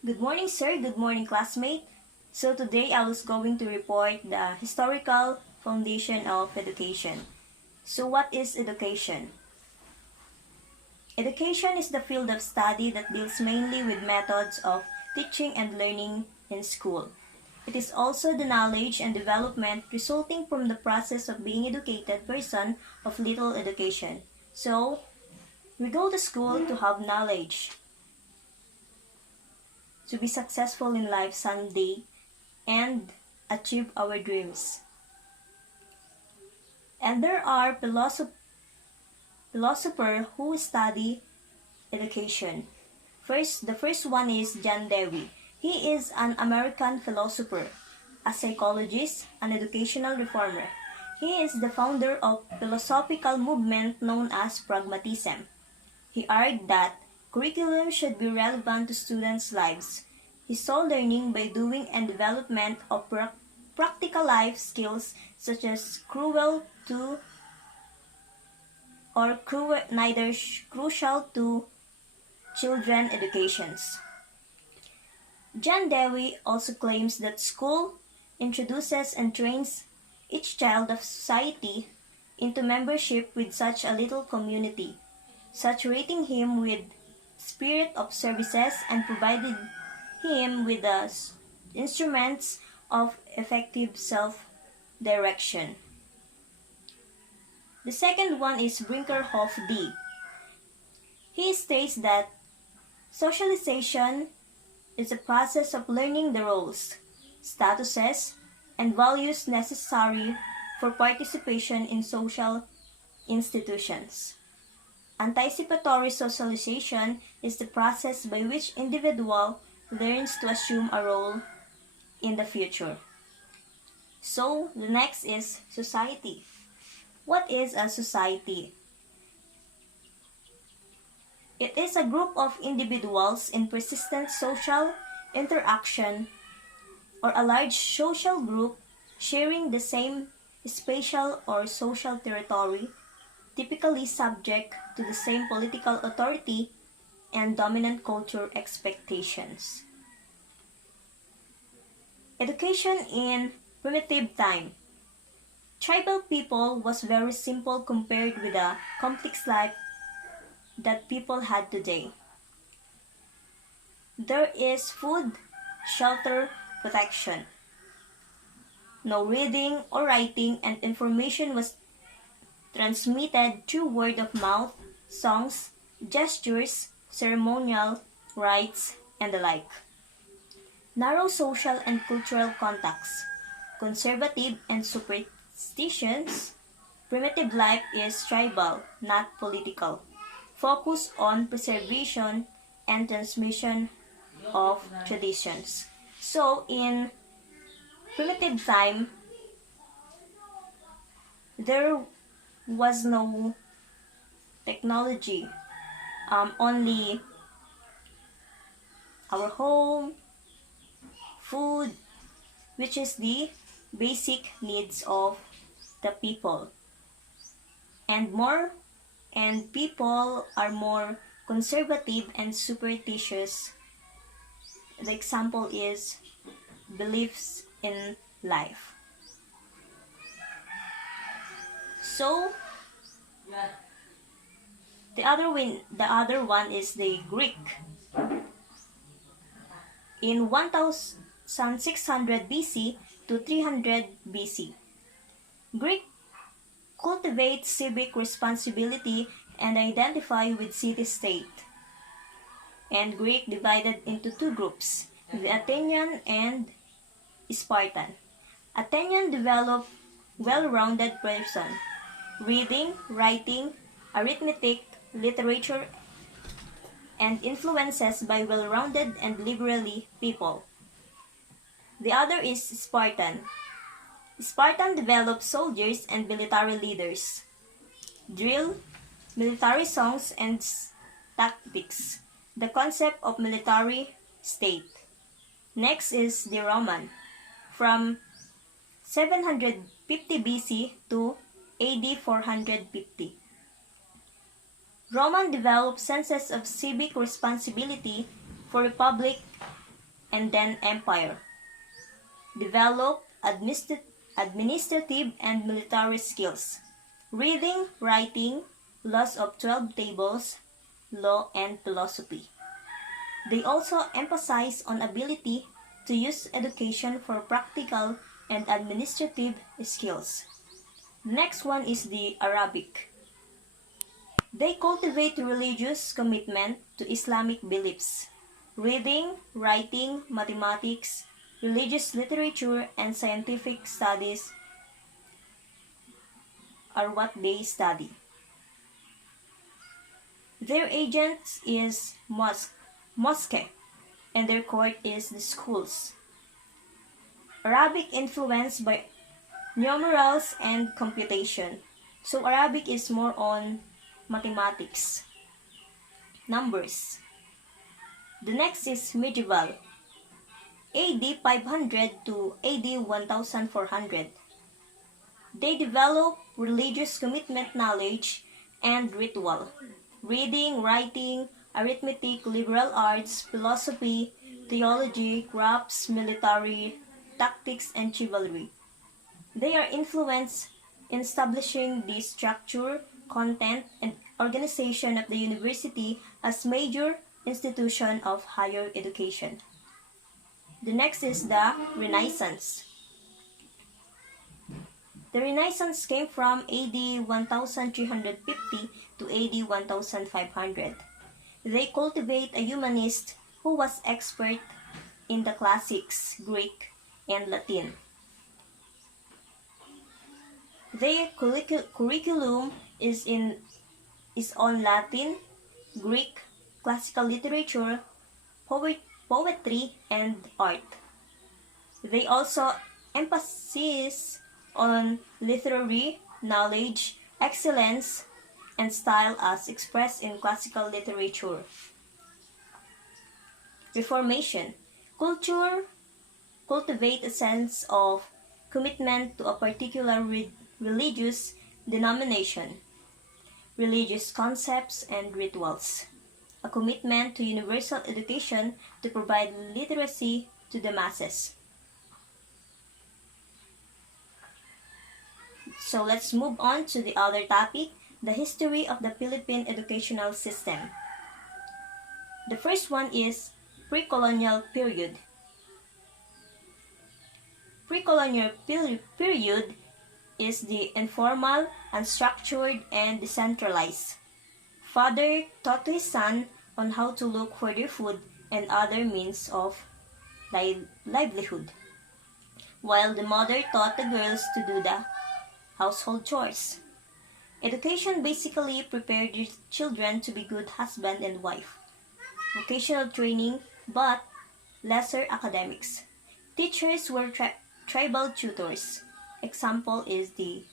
Good morning, sir. Good morning, classmate. So today I was going to report the historical foundation of education. So what is education? Education is the field of study that deals mainly with methods of teaching and learning in school. It is also the knowledge and development resulting from the process of being educated person of little education. So, we go to school to have knowledge, to be successful in life someday, and achieve our dreams. And there are philosophers who study education. The first one is John Dewey. He is an American philosopher, a psychologist, an educational reformer. He is the founder of philosophical movement known as pragmatism. He argued that curriculum should be relevant to students' lives. He saw learning by doing and development of practical life skills such as neither crucial to children educations. John Dewey also claims that school introduces and trains each child of society into membership with such a little community, saturating him with spirit of services and provided him with the instruments of effective self-direction. The second one is Brinkerhoff D. He states that socialization is a process of learning the roles, statuses, and values necessary for participation in social institutions. Anticipatory socialization is the process by which individual learns to assume a role in the future. So, the next is society. What is a society? It is a group of individuals in persistent social interaction or a large social group sharing the same spatial or social territory, typically subject to the same political authority and dominant culture expectations. Education in primitive time. Tribal people was very simple compared with the complex life that people had today. There is food, shelter, protection. No reading or writing, and information was transmitted through word of mouth, songs, gestures, ceremonial rites, and the like. Narrow social and cultural contacts, conservative and superstitions. Primitive life is tribal, not political. Focus on preservation and transmission of traditions. So, in primitive time, there was no technology. Only our home, food, which is the basic needs of the people. And people are more conservative and superstitious. The example is beliefs in life. So the other one is the Greek. In 1600 BC to 300 BC, Greek cultivate civic responsibility and identify with city-state. And Greek divided into two groups, the Athenian and Spartan. Athenian developed well-rounded person, reading, writing, arithmetic, literature, and influences by well-rounded and liberally people. The other is Spartan. Spartan developed soldiers and military leaders, drill, military songs, and tactics, the concept of military state. Next is the Roman, from 750 BC to AD 450. Roman developed senses of civic responsibility for republic and then empire. Developed administrative and military skills, reading, writing, laws of 12 tables, law, and philosophy. They also emphasize on ability to use education for practical and administrative skills. Next one is the Arabic. They cultivate religious commitment to Islamic beliefs. Reading, writing, mathematics, religious literature, and scientific studies are what they study. Their agent is mosque, and their court is the schools. Arabic influenced by numerals and computation. So Arabic is more on mathematics, numbers. The next is medieval, AD 500 to AD 1400. They develop religious commitment knowledge and ritual, reading, writing, arithmetic, liberal arts, philosophy, theology, crafts, military, tactics, and chivalry. They are influenced in establishing the structure, content, and organization of the university as major institution of higher education. The next is the Renaissance. The Renaissance came from AD 1350 to AD 1500. They cultivate a humanist who was expert in the classics, Greek, and Latin. Their curriculum is on Latin, Greek, classical literature, poetry, and art. They also emphasize on literary knowledge, excellence, and style as expressed in classical literature. Reformation. Culture cultivate a sense of commitment to a particular religious denomination, religious concepts, and rituals. A commitment to universal education to provide literacy to the masses. So let's move on to the other topic, the history of the Philippine educational system. The first one is pre-colonial period. Pre-colonial period is the informal, unstructured, and decentralized. Father taught to his son on how to look for their food and other means of livelihood, while the mother taught the girls to do the household chores. Education basically prepared your children to be good husband and wife. Vocational training, but lesser academics. Teachers were tribal tutors. Example is the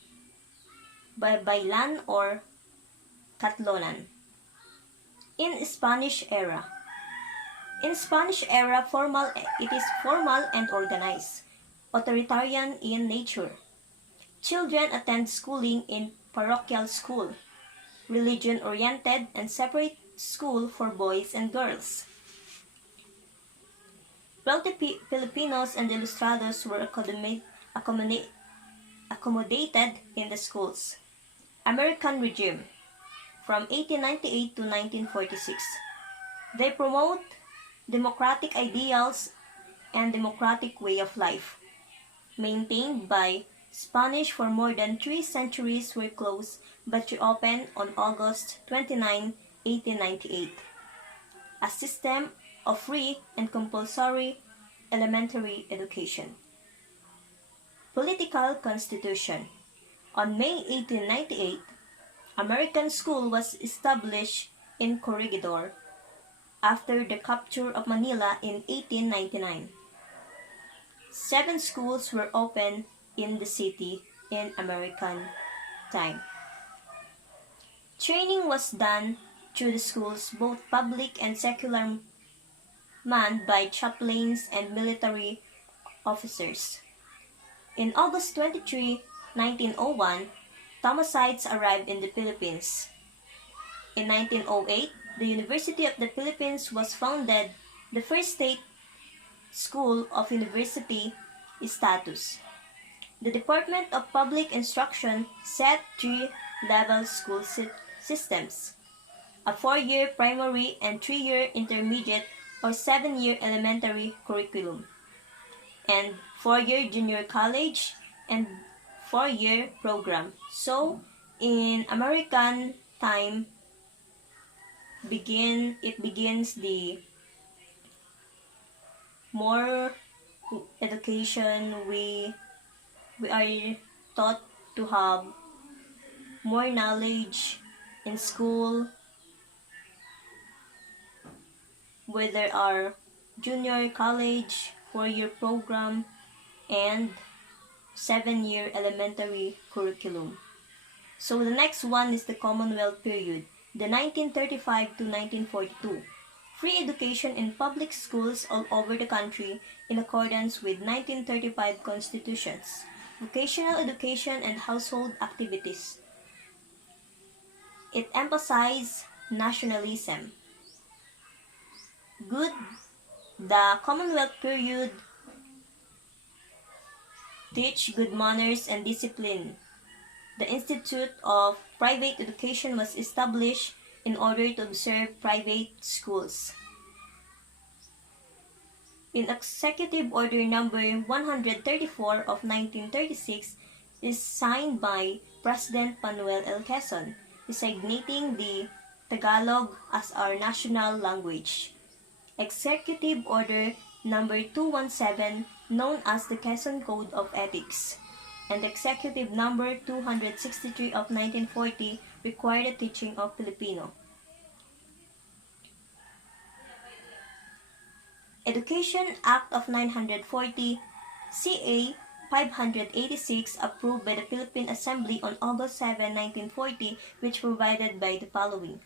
Baylan or Catlonan. In Spanish era. In Spanish era, it is formal and organized, authoritarian in nature. Children attend schooling in parochial school, religion-oriented, and separate school for boys and girls. Wealthy Filipinos and Ilustrados were accommodated in the schools. American regime from 1898 to 1946. They promote democratic ideals and democratic way of life, maintained by Spanish for more than 3 centuries, were closed but reopened on August 29, 1898. A system of free and compulsory elementary education. Political Constitution. On May 1898, American school was established in Corregidor after the capture of Manila in 1899. 7 schools were opened in the city in American time. Training was done through the schools, both public and secular, manned by chaplains and military officers. In August 23, 1901, Thomasites arrived in the Philippines. In 1908, the University of the Philippines was founded, the first school of university status. The Department of Public Instruction set three-level school systems: a 4-year primary and 3-year intermediate or 7-year elementary curriculum, and 4-year junior college and 4-year program. So, in American time, it begins the more education. We are taught to have more knowledge in school, where there are junior college, 4-year program, and 7-year elementary curriculum. So the next one is the Commonwealth period, the 1935 to 1942. Free education in public schools all over the country in accordance with 1935 constitutions. Vocational education and household activities. It emphasized nationalism. Good. The Commonwealth period teach good manners and discipline. The Institute of Private Education was established in order to observe private schools. In Executive Order Number 134 of 1936 is signed by President Manuel L. Quezon, designating the Tagalog as our national language. Executive Order Number 217, known as the Quezon Code of Ethics, and Executive Number 263 of 1940 required the teaching of Filipino. Education Act of 940, CA 586, approved by the Philippine Assembly on August 7, 1940, which provided by the following: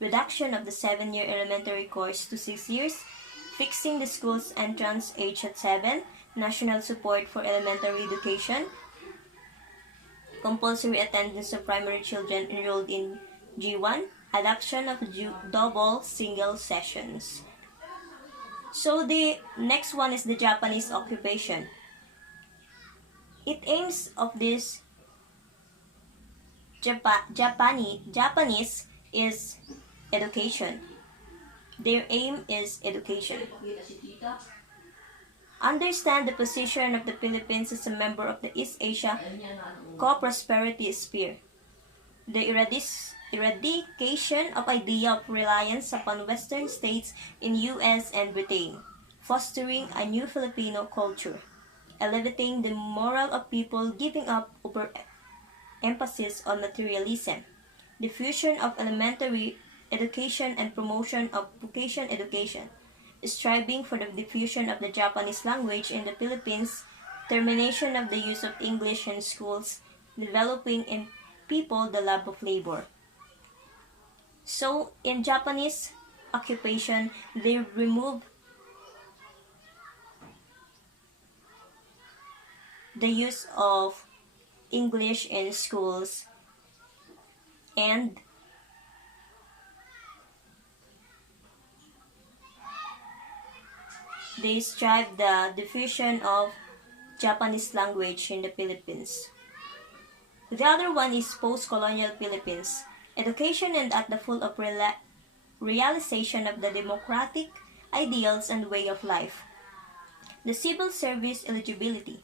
reduction of the 7-year elementary course to 6 years, fixing the school's entrance age at 7, national support for elementary education, compulsory attendance of primary children enrolled in G1, adoption of double single sessions. So the next one is the Japanese occupation. It aims of this Japanese is education. Their aim is education. Understand the position of the Philippines as a member of the East Asia Co-Prosperity Sphere. The eradication of idea of reliance upon Western states in US and Britain, fostering a new Filipino culture, elevating the moral of people, giving up over emphasis on materialism, diffusion of elementary education and promotion of vocation education, striving for the diffusion of the Japanese language in the Philippines, termination of the use of English in schools, developing in people the love of labor. So, in Japanese occupation, they remove the use of English in schools, and they strive the diffusion of Japanese language in the Philippines. The other one is post-colonial Philippines. Education and at the full of realization of the democratic ideals and way of life. The civil service eligibility.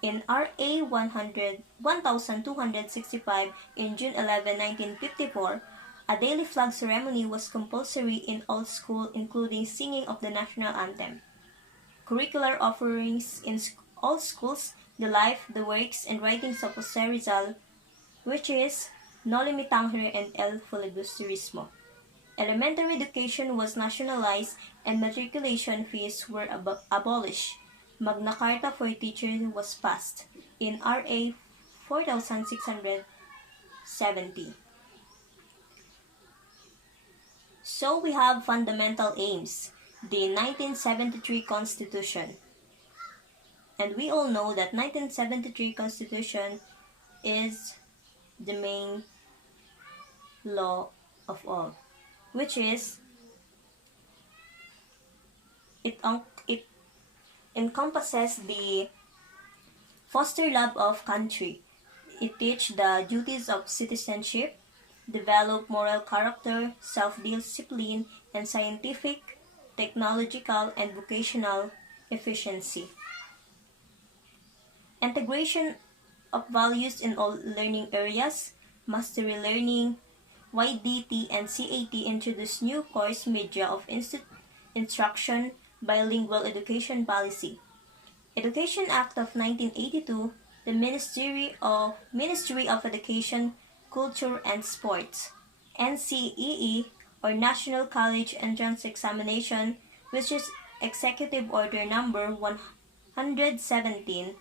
In RA 1265 in June 11, 1954, a daily flag ceremony was compulsory in all schools, including singing of the national anthem. Curricular offerings in all schools, the life, the works, and writings of Jose Rizal, which is No Limitangere and El Filibusterismo. Elementary education was nationalized and matriculation fees were abolished. Magna Carta for teachers was passed in RA 4670. So we have fundamental aims, the 1973 Constitution. And we all know that 1973 Constitution is the main law of all, which is it encompasses the foster love of country. It teaches the duties of citizenship, develop moral character, self-discipline, and scientific, technological, and vocational efficiency. Integration of values in all learning areas, mastery learning, YDT and CAT introduce new course media of instruction, bilingual education policy. Education Act of 1982, the Ministry of Education, Culture and Sports, NCEE, or National College Entrance Examination, which is Executive Order Number 117,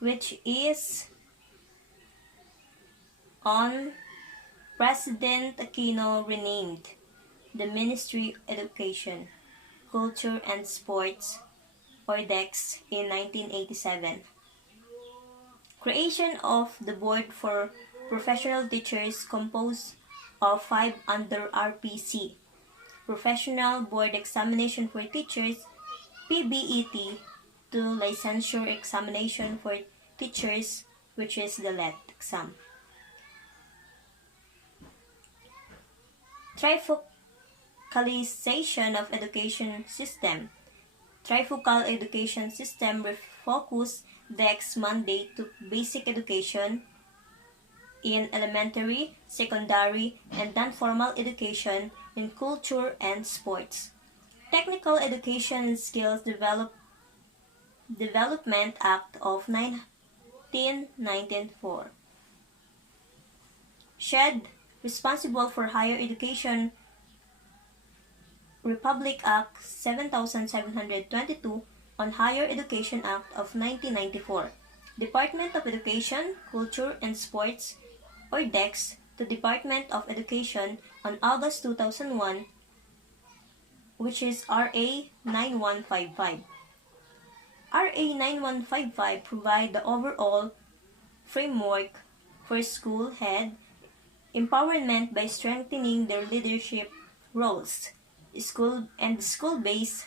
which is on President Aquino renamed the Ministry of Education, Culture and Sports, or DEX, in 1987. Creation of the Board for Professional Teachers composed of 5 under RPC. Professional Board Examination for Teachers, PBET, to Licensure Examination for Teachers, which is the LET exam. Trifocalization of education system. Trifocal education system refocus DEX mandate to basic education in elementary, secondary, and non-formal education in culture and sports. Technical Education and Skills Development Act of 1994. SHED, responsible for higher education, Republic Act 7722 on Higher Education Act of 1994. Department of Education, Culture and Sports, or DEX, to Department of Education on August 2001, which is RA 9155. RA 9155 provide the overall framework for school head empowerment by strengthening their leadership roles, school-based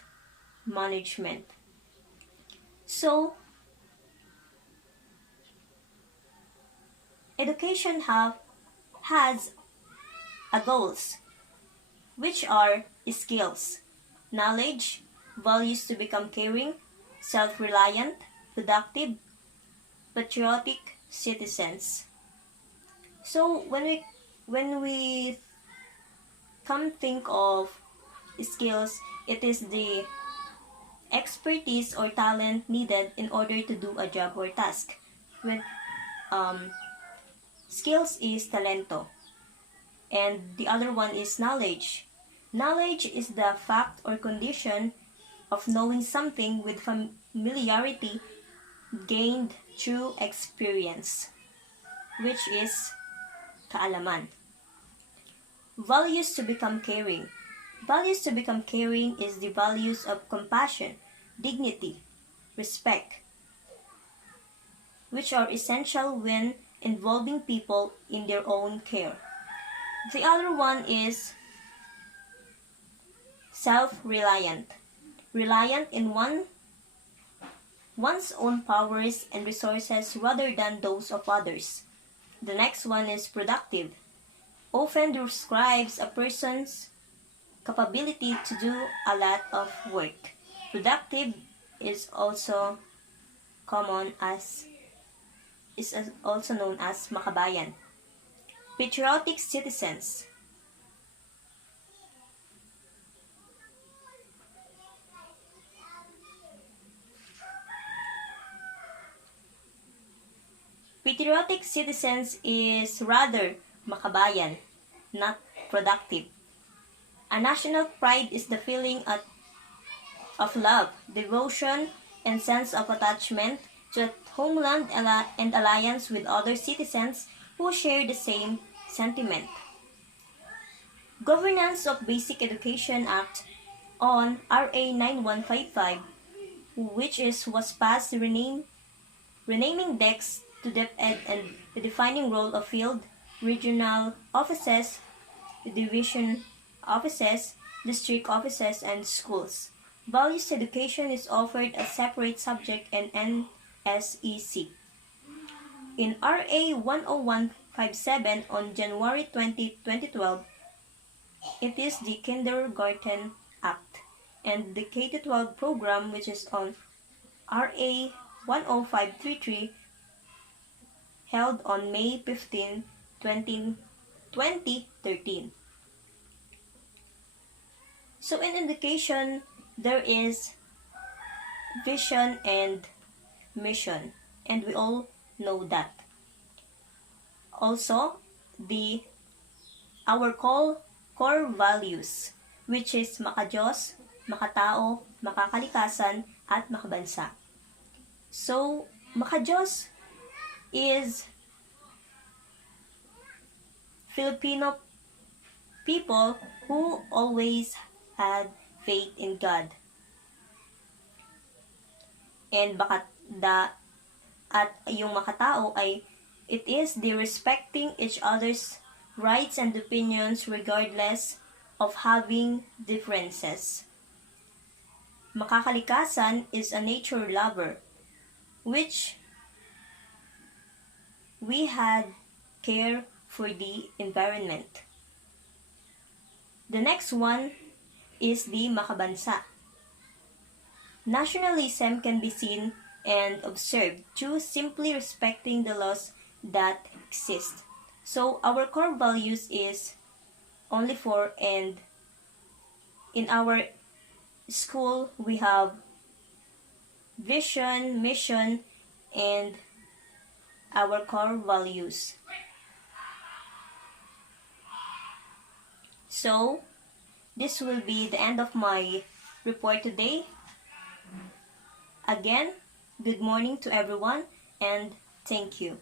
management. So, education has a goals, which are skills, knowledge, values to become caring, self-reliant, productive, patriotic citizens. So when we come think of skills, it is the expertise or talent needed in order to do a job or task. With skills is talento, and the other one is knowledge. Knowledge is the fact or condition of knowing something with familiarity gained through experience, which is kaalaman. Values to become caring. Values to become caring is the values of compassion, dignity, respect, which are essential when involving people in their own care. The other one is self-reliant. Reliant in one's own powers and resources rather than those of others. The next one is productive. Often describes a person's capability to do a lot of work. Productive is also also known as makabayan. Patriotic citizens. Patriotic citizens is rather makabayan, not productive. A national pride is the feeling of love, devotion, and sense of attachment to the homeland and alliance with other citizens who share the same sentiment. Governance of Basic Education Act on RA 9155, which was passed renaming DEX to DepEd and the defining role of field, regional offices, division offices, district offices, and schools. Values education is offered as separate subject in NSEC. In RA 10157 on January 20, 2012, it is the Kindergarten Act, and the K-12 program, which is on RA 10533, held on May 15, 2013. So in education, there is vision and mission, and we all know that. Also, our core values, which is makadiyos, makatao, makakalikasan, at makabansa. So, makadiyos is Filipino people who always had faith in God. And at yung makatao ay it is the respecting each other's rights and opinions regardless of having differences. Makakalikasan is a nature lover, which we had care for the environment. The next one is the makabansa. Nationalism can be seen and observed through simply respecting the laws that exist. So our core values is only four, and in our school we have vision, mission, and our core values. So this will be the end of my report today. Again, good morning to everyone, and thank you.